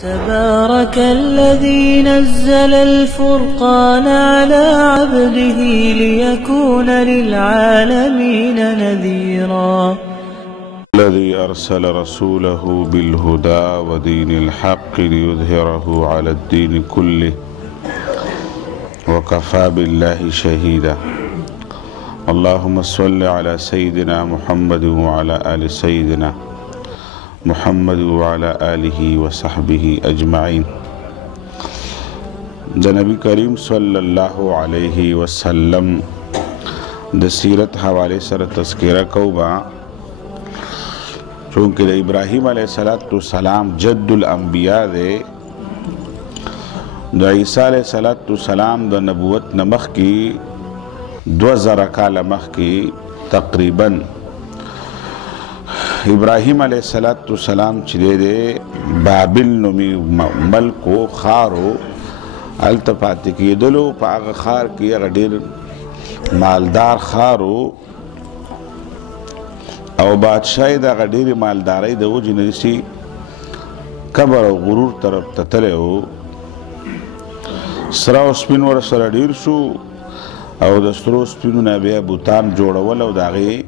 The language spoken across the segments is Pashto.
تبارك الذي نزل الفرقان على عبده ليكون للعالمين نذيرا. الذي أرسل رسوله بالهدى ودين الحق ليظهره على الدين كله وكفى بالله شهيدا. اللهم صل على سيدنا محمد وعلى آل سيدنا محمد وعلى آله وصحبه أجمعين. د نبی کریم صلی الله علیه وسلم د سیرت حوالے سره تذکرہ کوبا، چونکہ د ابراہیم علیہ السلام جد الانبیاء دے، د عیسیٰ علیہ السلام د نبوت نمخ کی 2000 کال مخ کی تقریباً ابراہیم علیہ السلام چلے دے بابل نمی ملکو خارو التپاتی کی دلو پا آغا خار کی اغا دیر مالدار خارو او بادشاہی دا اغا دیر مالداری دا وجی نرسی کبر و غرور طرف تتلے ہو، سراو سپین ور سر دیر شو او دسترو سپینو نبیا بوتان جوڑول او داغی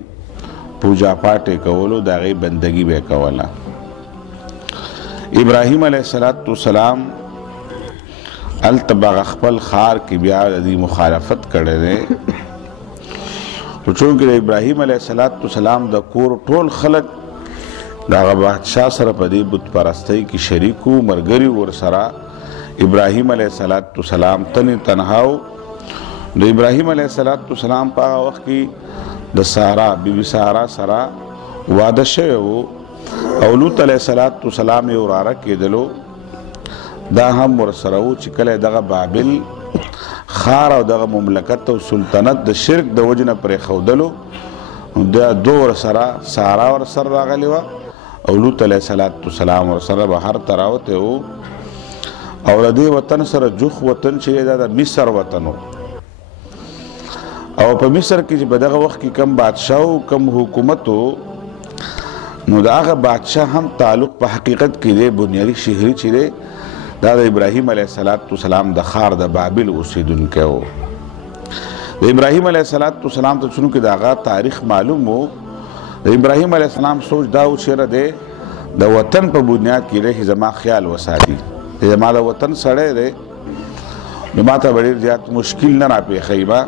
پوجا پاٹے کولو، داغی بندگی بے کولا. ابراہیم علیہ السلام التباغ خپل خار کی بیا دی مخالفت کرے دے، تو چونکہ ابراہیم علیہ السلام دا کور ټول خلق دا بادشاہ سره پدی بت پرستی کی شریکو مرگری ورسرا ابراہیم علیہ السلام تنہاو. دا ابراہیم علیہ السلام پا وقت کی د سارا بی بی سارا سرا وعده شوی وو او لوط علیہ السلام یې وراره کېدلو، دا هم ورسره وو چې کله دغه بابل خار او دغه مملکت او سلطنت د شرک د وجې نه پرېښودلو، دا دو ورسره سارا ورسره راغلی وه او لوط علیہ السلام ورسره بهر ته راوتی وو. او د دې وطن سره جوخ وطن چې دا د مصر وطن و، او په مصر کې چې په دغه وخت کې کم بادشاہ او کم حکومت و، نو د هغه بادشاہ هم تعلق په حقیقت کې دی بنیادي شهري چې دی دا د ابراهیم علیه السلام د خار د بابل اوسیدونکی و. د ابراهیم علیه السلام ته چونکې د هغه تاریخ معلوم و، د ابراهیم علیه السلام سوچ دا و چې دی د وطن په بنیاد کې دی زما خیال وساتي، زما د وطن سړی دی نو ما ته به ډېر زیات مشکل نه راپېښوي به.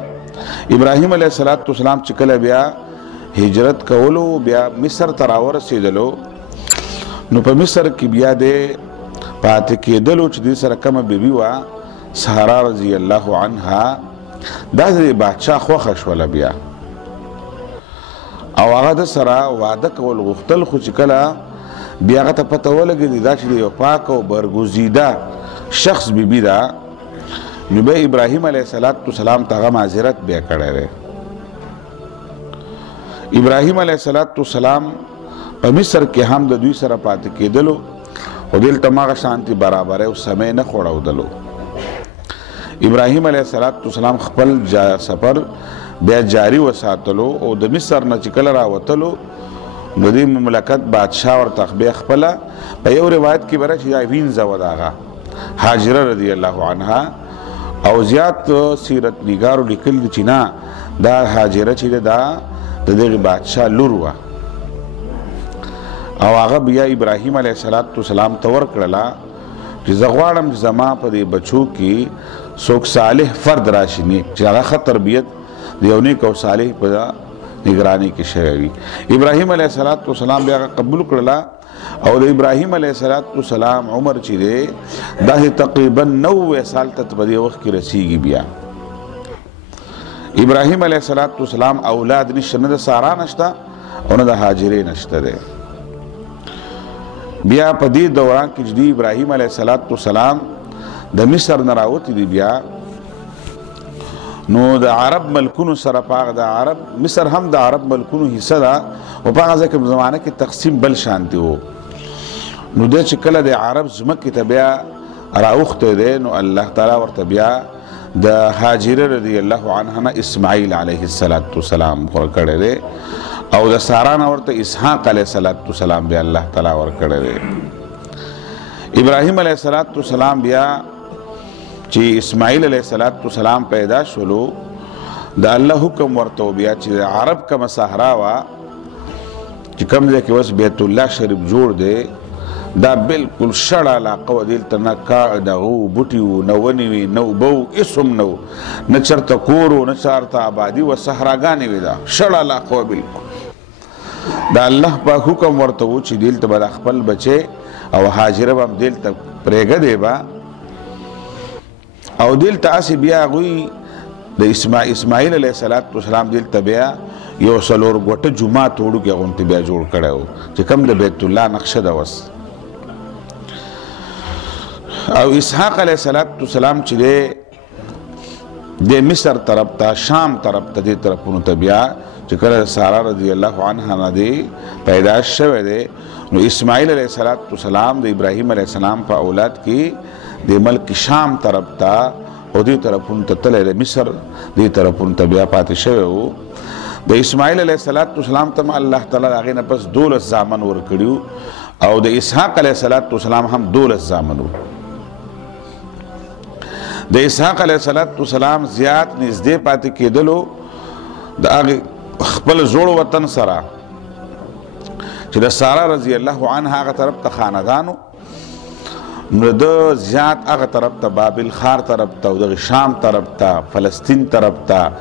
ابراهیم علیہ السلام چې کله بیا هجرت کولو بیا مصر ته راورسېدلو، نو په مصر کې بیا د پاتې کېدلو چې دې سره کومه بیبي وه سارا رضی الله عنها، دا د بادشاه خوښه شوله بیا او هغه د سره واده کول غوښتل، خو چې کله بیا هغه ته پته ولګېدې دا چې د یو پاک او برګزیده شخص بیبي ده، نو به ابراهیم علیہ السلام ته هغه معذرت بیا کړی دی. ابراهیم علیہ السلام په مصر کې هم د دوی سره پاتې کېدلو خو دلته هماغه شانتي برابری او سمې نه خوړودلو. ابراهیم علیہ السلام خپل سفر بیا جاری وساتلو او د مصر نه چې کله راوتلو د دې مملکت بادشاه ورته بیا خپله په یو روایت کې بره چې دا وینځه وه د هغه هاجره رضی الله عنها، او زیات سیرت نگارو لیکل دی چې نه دا هاجره چې دا د دغه بادشاه لور وه او هغه بیا ابراهیم علیہ السلام ته ورکړله چې زه غواړم چې زما په دې بچو کې څوک صالح فرد راشي چې هغه ښه تربیت د یو نیک او صالح په نگرانی کې شوی وي. ابراهیم علیہ السلام بیا قبول کړله او د ابراهیم علیہ السلام عمر چې دی دا تقریبا 90 سال ته په دې وخت کې رسیږي. بیا ابراهیم علیہ السلام اولاد نشته، نه د سارا نشته او نه د هاجرې نشته دی. بیا په دې دوران کې چې دی ابراهیم علیہ السلام د مصر نه راوتی دی، بیا نو د عرب ملکونو سره پاغ د عرب مصر هم د عرب ملکونو حصہ ده او پاغه ځکه په زمانه کې تقسیم بل شانتی وو، نو د چې کله د عرب ځمکې ته بیا راوخته دی نو الله تعالی ورته بیا د هاجره رضی الله عنها نه اسماعیل علیه السلام ورکړی دی او د سارا نه ورته اسحاق علیه السلام بیا الله تعالی ورکړی دی. ابراهیم علیه السلام بیا چې اسماعیل علیه السلام پیدا شولو د الله حکم ورته بیا چې عرب کومه صحرا وا چې کوم ځای کې اوس بیت الله شریف جوړ دی دا بالکل شړه علاقه وه دلته نه دغه و بوټي وو نه ونې وي نه اوبه وو هېڅ هم نه وو نه چېرته کور وو نه چېرته آبادي وه صحراګانې وې دا شړه علاقه وه بالکل د الله پاک حکم ورته و چې دلته به د خپل بچی او هاجره به هم دلته پرېږدی به او دلته هسې بیا هغوی د اسماعیل علیه السلام دلته بیا یو څلور ګوټه جومات وړوکی غوندې بیا جوړ کړی و چې کوم د بیت الله نقشه ده وس او اسحاق علیه السلام چې دی د مصر طرف ته شام طرف ته دې طرفونو ته بیا چې کله ساره رضی الله عنها نه دی پیدا شوی دی نو اسماعیل علیه السلام د ابراهیم علیه السلام په اولاد کې د ملک شام طرف ته او دې طرفونو ته تللی د مصر دې طرفونو ته بیا پاتې شوی و د اسماعیل علیه السلام ته الله تعالی د هغې نه پس 12 زامن ورکړي او د اسحاق علیه السلام هم 12 زامن و د اسحاق علیه السلام زیات نږدې پاتې کېدلو د هغې خپل زوړ وطن سره چې د ساره رضی الله عنها هغه طرف ته خاندانو نو د زیات هغه طرف ته بابل خار طرف ته او دغه شام طرف ته فلسطین طرف ته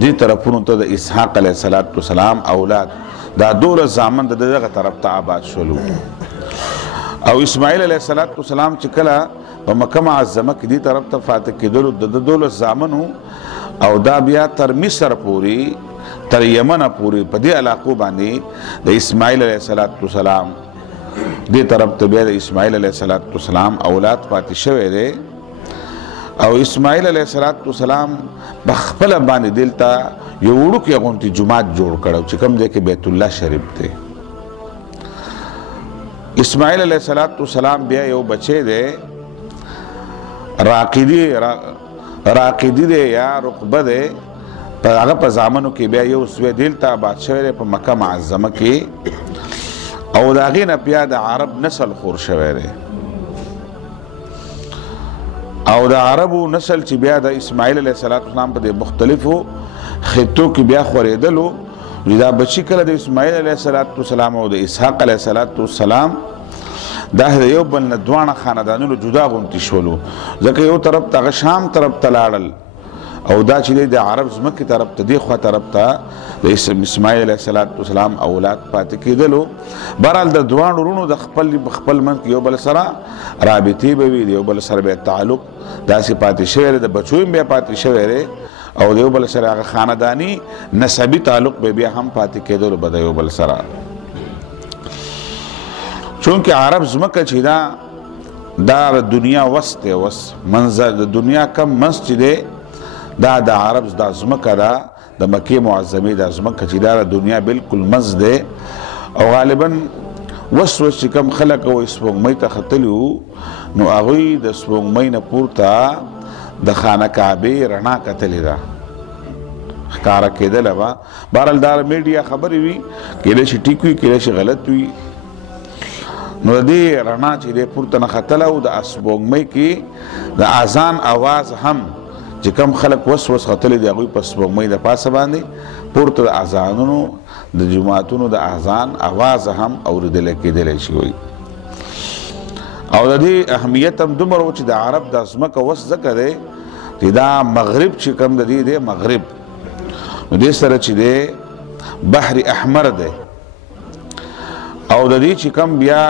دې طرفونو ته د اسحاق علیه السلام اولاد دا 12 زامن د دغه طرف ته آباد شولو او اسماعیل علیه السلام چې کله په مکه معظمه کې دې طرف ته فاتح کېدلو د 12 زامنو او دا بیا تر مصر پورې تر یمن پورې په دې علاقو باندې د اسماعیل علیه السلام دې طرف ته بیا د اسماعیل علیه السلام اولاد پاتې شوی دی او اسماعیل علیه السلام په خپله باندې دلته یو وړوکی غوندې جومات جوړ کړی چې کوم ځای کې بیت الله شریف دی اسماعیل علیه السلام بیا یو بچی دی راقیدی دی یا رقبه دی هغه په زامنو کې بیا یو سوی دلته آباد شوی دی په مکه معظمه کې او د هغې نه بیا د عرب نسل خور شوی دی او د عربو نسل چې بیا د اسماعیل علیه السلام په دې مختلفو خطو کې بیا خورېدلو دا بچي کله د اسماعیل علیه السلام او د اسحاق علیه السلام دا د یو بل نه دواړه خاندانونو جدا غوندې شولو ځکه یو طرف ته هغه شام طرف ته لاړل او دا چې دی د عرب ځمکې طرف ته دې خوا طرف ته د اسماعیل علیه السلام اولاد پاتې کېدلو بهرحال د دواړو وروڼو د خپل منځ کې یو بل سره رابطې به وي د یو بل سره بیا تعلق داسې پاتې شوی دی د بچو هم بیا پاتې شوی دی او د یو بل سره هغه خانداني نسبي تعلق به بیا هم پاتې کېدلو به د یو بل سره چونکه عرب ځمکه چې دا د دنیا وس دی وس منظر د دنیا کم منځ چې دی دا د عرب دا ځمکه ده د مکې معظمې دا ځمکه چې دا د دنیا بالکل منځ دی او غالبا وس چې کم خلک وایي سپوږمۍ ته ختلي وو نو هغوی د سپوږمۍ نه پورته د خانه کعبې رڼا کتلې ده ښکاره کېدله به بهرحال دا میډیا خبرې وي کیدای شي ټیک وي کیدای شي غلط وي نو د دې رڼا چې دی پورته نه ختله او د سپوږمۍ کې د اذان اواز هم چې کم خلک وس ختلی دی هغوی په سپوږمۍ د پاسه باندې پورته د اذانونو د جماعتونو د اذان اواز هم اورېدلی کېدلی شي وي او د دې اهمیت هم دومره و چې د عرب د ځمکه وس ځکه دی چې دا مغرب چې کم د دې دی مغرب نو دې سره چې دی بحر احمر دی او د دې چې کم بیا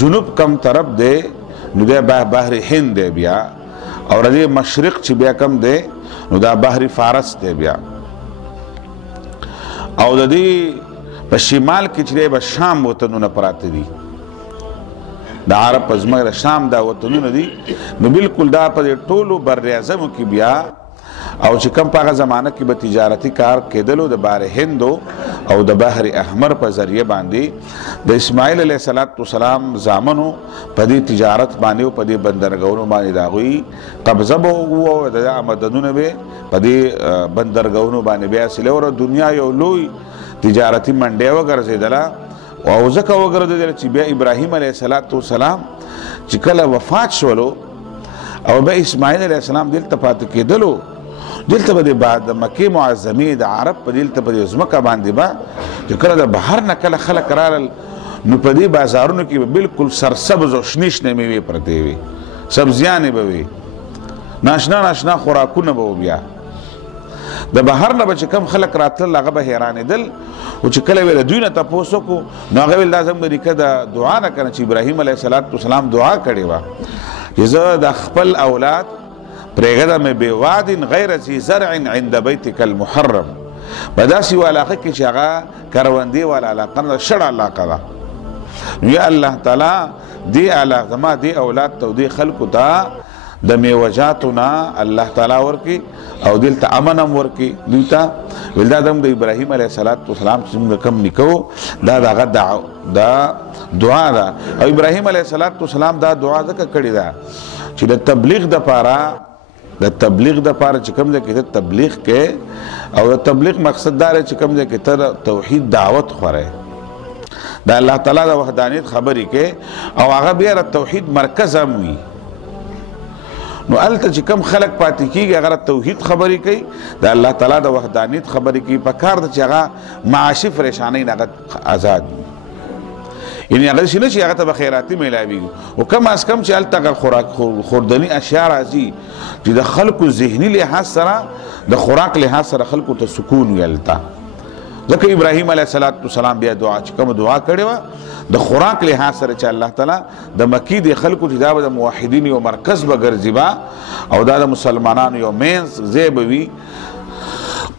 جنوب کم طرف دی نو دی بحر هند دی بیا او د دې مشرق چې بیا کم دی نو دا بحر فارس دی بیا او د دې په شمال کې چې دی به شام وطنونه پراته دي د عرب په ځمکه د شام دا وطنونه دي نو بالکل دا په دې ټولو بر اعظمو کې بیا او چې کم په هغه زمانه کې به تجارتي کار کېدلو د بحر هندو او د بحر احمر په ذریعه باندې د اسماعیل علیه السلام زامنو په دې تجارت باندې او په دې بندرګاهونو باندې د هغوی قبضه به وو او د آمدنونه به په دې بندرګاهونو باندې بیا حاصلې او دنیا یو لوی تجارتي منډۍ وګرځېدله او ځکه وګرځېدل چې بیا ابراهیم علیه السلام چې کله وفات شولو او بیا اسماعیل علیه السلام دلته پاتې کېدلو، دلته به د مکې معظمې د عرب په دلته په دې ځمکه باندې به چې کله د بهر نه کله خلک رالل نو په دې بازارونو کې به بالکل سرسبز او شنې شنې میوې پرتې وي، سبزیانې به وي، ناشنا ناشنا خوراکونه به و. بیا د بهر نه به چې کم خلک راتلل هغه به حیرانېدل، او چې کله ویل دوی نه تپوس وکړو نو هغه ویل دا زموږ د نیکه د دعا نه که نه چې ابراهیم علیه السلام دعا کړې وه چې زه د خپل اولاد پرېږدم بواد غیر ذي زرع عند بیتک المحرم، په داسې یوه علاقه کې چې هغه کروندې والا علاقه نه ده، شړه علاقه ده. نو یا الله تعالی دې علاقه زما دې اولاد ته او دې خلکو ته د میوجاتو نه الله تعالی ورکړي او دلته امن هم ورکړي دوی ته. ویل دا د ابراهیم علیه السلام چې موږ کوم نیکو دا د هغه دا دعا ده. او ابراهیم علیه السلام دا دعا ځکه کړې ده چې د تبلیغ دپاره چې کوم ځای کې ته تبلیغ کې، او د تبلیغ مقصد دا چې کوم ځای کې ته توحید دعوت خورئ، د الله تعالی د وحدانیت خبرې کې، او هغه بیا د توحید مرکز هم وي. نو هلته چې کوم خلک پاتې کېږي هغه توحید خبرې کوي، د الله تعالی د وحدانیت خبرې کوي، په کار ده چې هغه معاشي پریشانۍ نه هغه آزاد وي، یعنی هغه داسې نه چې هغه ته به خیراتي میلاویږي، او کم از کم چې هلته هغه خوردني اشیا راځي چې د خلکو ذهني لحاظ سره د خوراک لحاظ سره خلکو ته سکون وي هلته. ځکه ابراهیم علیه السلام بیا دعا چې کومه دعا کړې وه د خوراک لحاظ سره چې الله تعالی د مکې د خلکو چې دا به د موحدین یو مرکز به ګرځي به، او دا د مسلمانانو یو مینځ ځای به وي،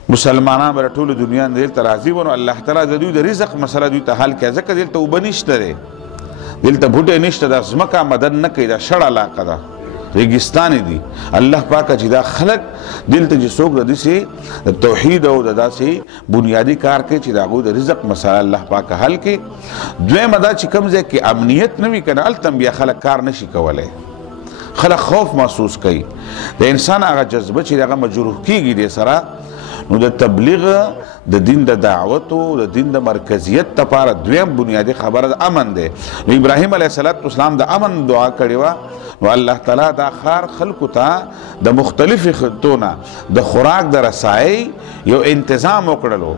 مسلمانان به ټوله دنیا نه دلته راځي ونو الله تعالی د دوی د رزق مسله دوی ته حل کړي، ځکه دلته اوبه نشته دی، دلته بوټی نشته، د ځمکه مدد نه کوي، دا شړ علاقه ده، ریګستان دي. الله پاکه چې دا خلک دلته چې څوک د داسې د توحید او د داسې بنیادي کار کوي چې د هغوی د رزق مسله الله پاکه حل کړي. دویمه دا چې کوم ځای کې امنیت نه وي که نه هلته بیا خلک کار نشي کولی، خلک خوف محسوس کوي، د انسان هغه جذبه چې هغه مجروح کېږي دې سره. نو د تبلیغ د دین د دعوت او د دین د مرکزیت لپاره دویم بنیادی خبره د امن دی. نو ابراهیم علیه السلام د امن دعا کړې وه، نو الله تعالی دا خار خلکو ته د مختلفو خطونه د خوراک د رسایي یو انتظام وکړلو،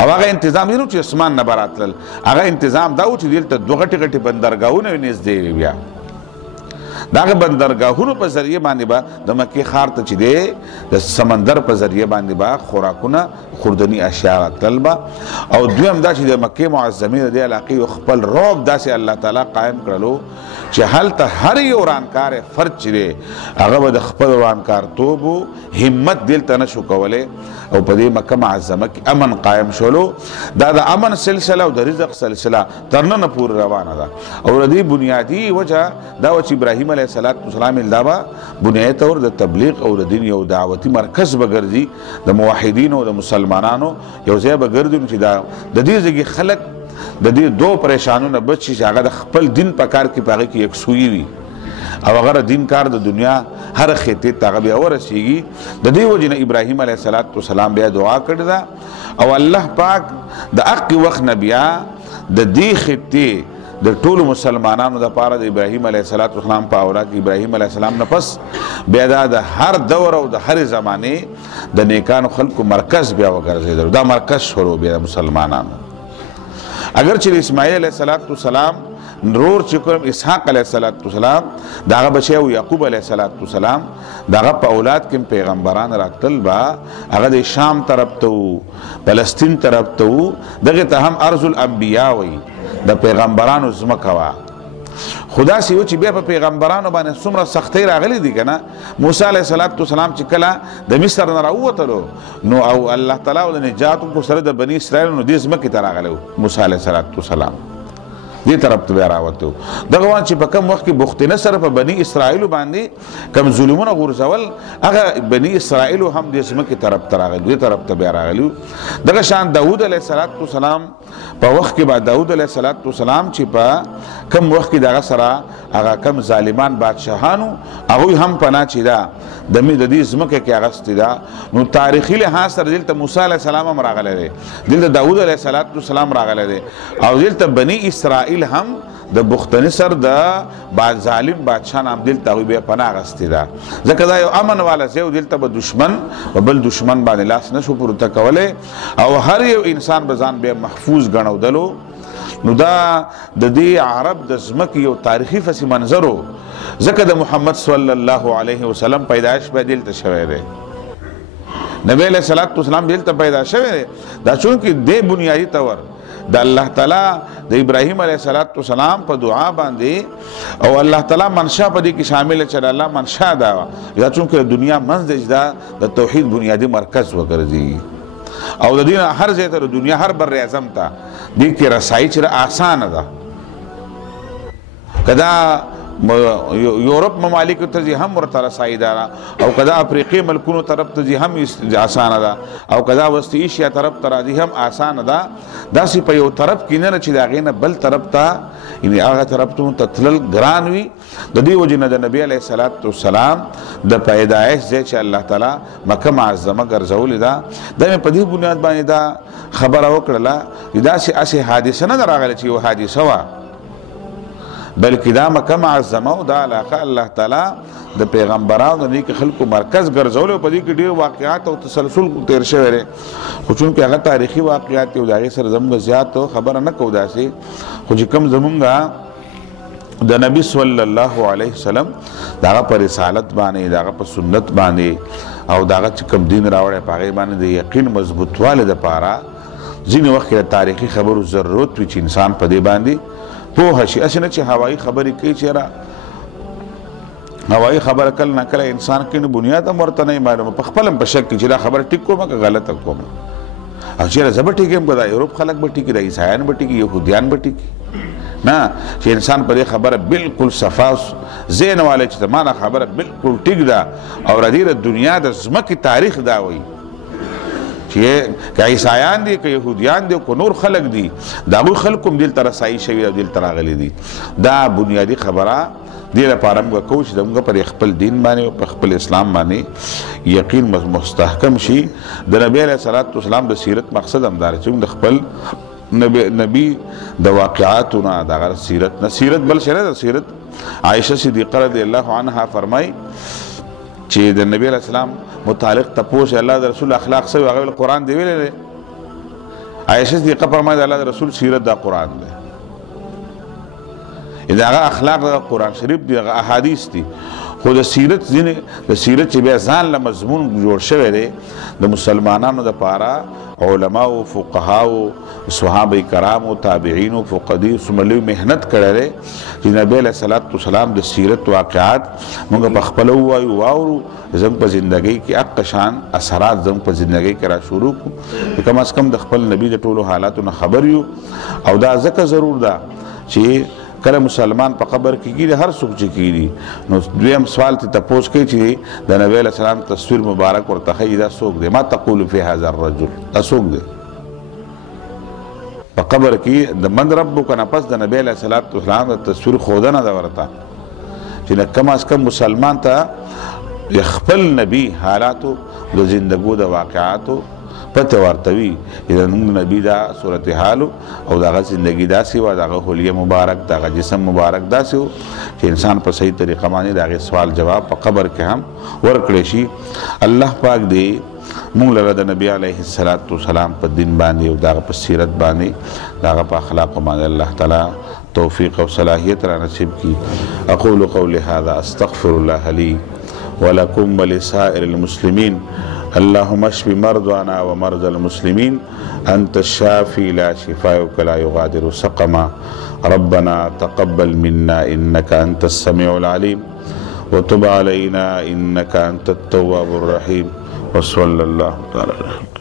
او هغه انتظام یې نو چې اسمان نه به راتلل، هغه انتظام دا و چې دلته دوه غټې غټې بندرګاهونه نږدې وي. بیا داغه بندرګاهونو په ذریعه باندې به د مکې ښار ته چې دی د سمندر په ذریعه باندې به خوراکونه خوردني اشیا راتلل به. او دویم دا چې د مکې معظمې د دې علاقې یو خپل رعب داسې الله تعالی قایم کړلو چې هلته هر یو ورانکار فرد چې دی هغه به د خپل ورانکارتوب و همت دلته نشو کولی، او په دې مکه معظمه کې امن قایم شولو. دا د امن سلسله او د رزق سلسله تر نن پورې روانه ده، او د دې بنیادي وجه دا و چې ابراهیم علیه السلام دا به بنیادي طور د تبلیغ او د دین یو دعوتي مرکز به ګرځي، د موحدینو او د مسلمانانو یو ځای به ګرځي چې دا د دې ځای خلک د دې دو پریشانونه بچ شي چې هغه د خپل دین په کار کې په هغې کې یکسویي وي، او هغه دین کار د دنیا هر خطې ته هغه بیا ورسیږي. د دې وجې نه ابراهیم علیه السلام بیا دعا کړې ده، او الله پاک د هغې وخت نه بیا د دې خطې د ټولو مسلمانانو دپاره د ابراهیم علیه السلام په اولاد ابراهیم علیه السلام نه پس بیا دا د هر دور او د هرې زمانې د نیکانو خلکو مرکز بیا وګرځېدل، دا مرکز شروع بیا د مسلمانانو. اگر چې اسماعیل علیه السلام نور چې کوم اسحاق علیه السلام داغه بچی او یعقوب علیه السلام داغه په اولاد کې پیغمبران راتل با، هغه د شام طرف ته وو، فلسطین طرف ته وو، دغه ته هم ارض الانبیاء وي، د پیغمبرانو ځمکه وه. خدا سی و چې بیا په پیغمبرانو باندې څومره سختۍ راغلي دي که نه. موسی علیه السلام چې کله د مصر نه راووتلو نو او الله تعالی د نجات کو سره د بني اسرائیل نو دې ځمکې ته راغلی موسی علیه السلام. دې طرف ته بیا راوته دغه وان چې په کوم وخت کې بخت نصر په بني اسرائیل باندې کوم ظلمونه غورځول هغه بني اسرائیل هم دې ځمکې طرف ته راغلي دې طرف ته بیا راغلي دغه شان داوود علیه السلام په وخت کې بعد داوود علیه السلام چې په کوم وخت کې دغه سره هغه کم ظالمان بادشاهانو هغه هم پناه چي دا د دې ځمکه کې اغستې ده نو تاریخي لحاظ سره دلته موسی علیه السلام هم راغلی دی دلته داوود علیه السلام راغلی دی او دلته بني اسرائیل هم د بخت نصر د ظالم بادشاه هم دلته هغوی بیا پناه اغستې ده ځکه دا یو امن والا ځای و دلته به دشمن په بل دشمن باندې لاس نشو پورته کولی او هر یو انسان به ځان بیا محفوظ ګڼودلو نو دا د دې عرب د ځمکې یو تاریخي فص منظر و ځکه د محمد صلی الله علیه وسلم پیدایش به دلته شوی دی نبی علیه السلام دلته پیدا شوی دی دا چونکې دې بنیادي طور د الله تعالی د ابراهیم علیه السلام په دعا باندې او الله تعالی منشا په دې کې شامل چې الله منشا دا یا چونکې دنیا منځ دا د توحید بنیادی مرکز وګرځي او د دین هر ځای ته دنیا هر بر اعظم ته دې کې رسایي چې آسان ده کدا یورپ ممالک ته هم ورته رسایي ده او کدا افریقي ملکونو طرف ته هم آسان ده او کدا وسطی ایشیا طرف ته راځي هم آسان ده داسې په یو طرف کې نه چې دا غینه بل طرف ته یعنی هغه طرف ته تلل ګران وي د دې وجه نه د نبی علیه السلام د پیدایش ځای چې الله تعالی مکه معظمه ګرځولې ده د په دې بنیاد باندې دا خبره وکړله داسې حادثه نه راغله چې یو حادثه وه بلکې دا مکه معظمه او دا علاقه الله تعالی د پیغمبرانو د نیک خلکو مرکز ګرځول او په دې کې ډېر واقعات او تسلسل تیر شوی دی خو چونکې هغه تاریخي واقعات دي او د هغې سره زموږ زیات خبره نه کوو داسې خو چې کوم زموږ د نبي صلی الله علیه وسلم د هغه په رسالت باندې د هغه په سنت باندې او د هغه چې کوم دین راوړی په هغې باندې د یقین مضبوطوالي دپاره ځینې وخت کې د تاریخي خبرو ضرورت وي چې انسان په دې باندې پوه شي اسې نه چې هوایي خبرې کوي چېرې هوایي خبره کله نه کله انسان کوي نو بنیاد هم ورته نه معلومه په خپل هم په شک کې چې دا خبره ټیک کومه که غلطه کومه او چېرې زه به ټیک یم که دا یوروپ خلک به ټیکي دا عیسایان به ټیکي یهودیان به ټیکي نه چې انسان په دې خبره بالکل صفا ذهن والی چې زما دا خبره بالکل ټیک ده او د دې د دنیا د ځمکې تاریخ دا وایي چې عیسایان دي که یهودیان دي که نور خلق دي د هغوی خلکو هم دلته رسایي شوي او دلته راغلي دي دا بنیادي خبره دې لپاره موږ کوو چې موږ پر خپل دین باندې او په خپل اسلام باندې یقین مستحکم شي د نبی علیه السلام د سیرت مقصد همدا چې موږ د خپل نبی د واقعاتو نه د هغه سیرت نه سیرت بل شی نه سیرت عایشه صدیقه رضی الله عنها فرمایي چې د نبی علیه السلام متعلق تپوس الله د رسول اخلاق سوی هغه قرآن دی ویلی دی عایشه صدیقه فرمایي د الله د رسول سیرت دا قرآن دی دا هغه اخلاق د قرآن شریف دی هغه احادیث دي خو د سیرت ځینې د سیرت چې بیا ځان له مضمون جوړ شوی دی د مسلمانانو دپاره علماو فقهاو صحابه کرامو تابعینو فقهاو څومره محنت کړی دی چې نبی علیه السلام د سیرت واقعات موږ په خپله ووایو واورو زموږ په زندګۍ کې حق شان اثرات زموږ په زندګۍ کې را شروع کړو کم از کم د خپل نبي د ټولو حالاتو نه خبر یو او دا ځکه ضرور ده چې کله مسلمان په قبر کې کېږي هر څوک چې کېږي نو دویم سوال ته تپوس کوي چې د نبی علیه السلام تصویر مبارک ورته ښیي دا څوک دی ما تقول فی هذا الرجل دا څوک دی په قبر کې د من ربک نه پس د نبی علیه السلام د تصویر ښودنه ده ورته چې کم از کم مسلمان ته خپل نبی حالاتو د زندګو د واقعاتو پته ورته وي زموږ نبي دا صورتحال او دغه زندګي داسې وه دغه حلیه مبارک دغه جسم مبارک داسې و چې انسان په صحیح طریقه باندې د هغې سوال جواب په قبر کې هم ورکړی شي الله پاک دې موږ لره د نبي علیه السلام په دین باندې او دغه په سیرت باندې دغه په اخلاقو باندې الله تعالی توفیق او صلاحیت را نصیب کی اقول قولی هذا استغفر الله لي ولكم ولسائر المسلمين اللهم اشف مرضانا ومرضى المسلمين أنت الشافي لا شفاءك لا يغادر سقما ربنا تقبل منا إنك أنت السميع العليم وتب علينا إنك أنت التواب الرحيم وصلى الله تعالى